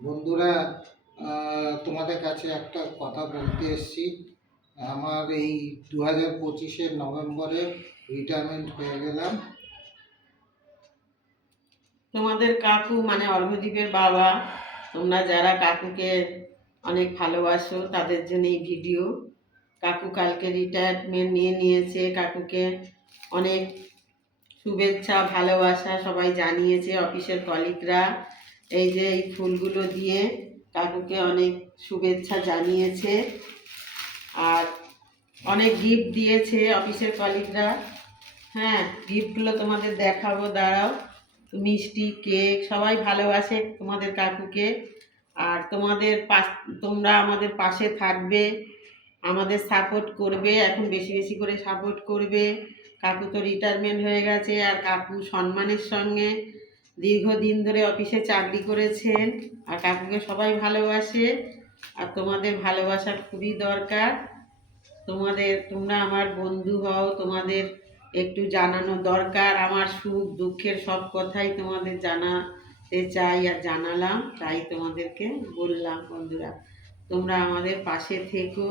বন্ধুরা তোমাদের কাছে একটা কথা বলতে এসেছি। আমার এই দু হাজার পঁচিশের নভেম্বরে রিটায়ারমেন্ট হয়ে গেলাম। তোমাদের কাকু মানে অর্ঘদ্বীপের বাবা, তোমরা যারা কাকুকে অনেক ভালোবাসো, তাদের জন্য এই ভিডিও কাকু কালকে রিটায়ারমেন্ট নিয়ে নিয়েছে, কাকুকে অনেক শুভেচ্ছা, ভালোবাসা সবাই জানিয়েছে অফিসের কলিগরা এই যে এই ফুলগুলো দিয়ে কাকুকে অনেক শুভেচ্ছা জানিয়েছে আর অনেক গিফট দিয়েছে অফিসের কলিগরা হ্যাঁ গিফটগুলো তোমাদের দেখাবো, দাঁড়াও। মিষ্টি কেক সবাই ভালোবাসে তোমাদের কাকুকে। আর তোমাদের পাশ, তোমরা আমাদের পাশে থাকবে, আমাদের সাপোর্ট করবে, এখন বেশি বেশি করে সাপোর্ট করবে। কাকু তো রিটায়ারমেন্ট হয়ে গেছে আর কাকু সম্মানের সঙ্গে দীর্ঘদিন ধরে অফিসে চাকরি করেছেন আর কাকুকে সবাই ভালোবাসে আর তোমাদের ভালোবাসা খুবই দরকার। তোমাদের, তোমরা আমার বন্ধু হও, তোমাদের একটু জানানো দরকার। আমার সুখ, দুঃখের সব কথাই তোমাদের জানাতে চাই আর জানালাম, তাই তোমাদেরকে বললাম, বন্ধুরা। তোমরা আমাদের পাশে থেকো।